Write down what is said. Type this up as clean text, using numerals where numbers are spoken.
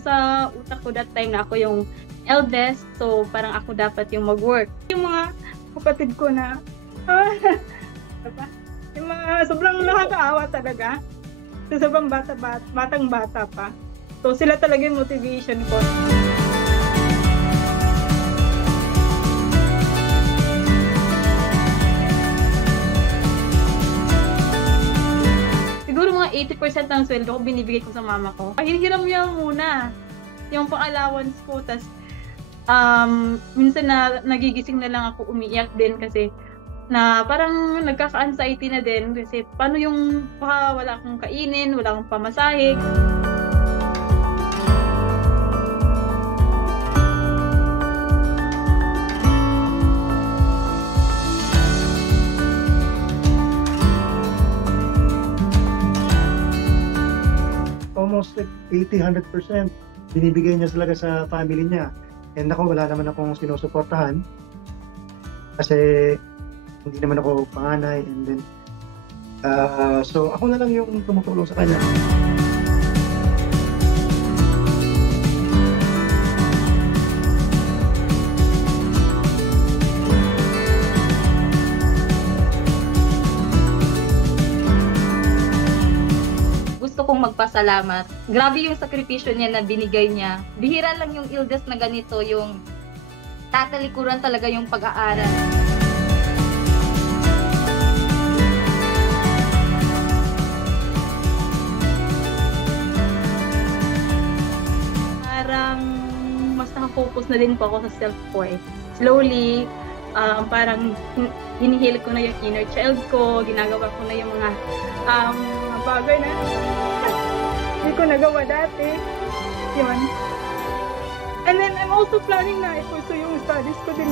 sa utak ko that time na ako yung eldest, so parang ako dapat yung mag-work. Yung mga kapatid ko na, diba? Yung mga sobrang nakakaawa talaga. So, sobrang batang-bata pa. So, sila talaga yung motivation ko. Siguro mga 80% ng sweldo ko binibigay ko sa mama ko. Hinihiram niya muna yung pang-allowance ko. Tas, minsan na nagigising na lang ako, umiiyak din kasi na parang nagkaka-anxiety na din kasi paano yung wala akong kainin, wala akong pamasahe. Almost like 80-100% binibigay niya talaga sa family niya. And ako, wala naman akong sinusuportahan kasi hindi naman ako panganay, and then so ako na lang yung tumutulong sa kanya. Gusto kong magpasalamat. Grabe yung sakripisyo niya na binigay niya. Bihira lang yung eldest na ganito, yung tatalikuran talaga yung pag-aaral. Parang mas nakafocus na din po ako sa self ko eh. Slowly, parang hinihil ko na yung inner child ko, ginagawa ko na yung mga bagay na hindi ko nagawa dati. Yun. And then I'm also planning na i-pursue yung studies ko din.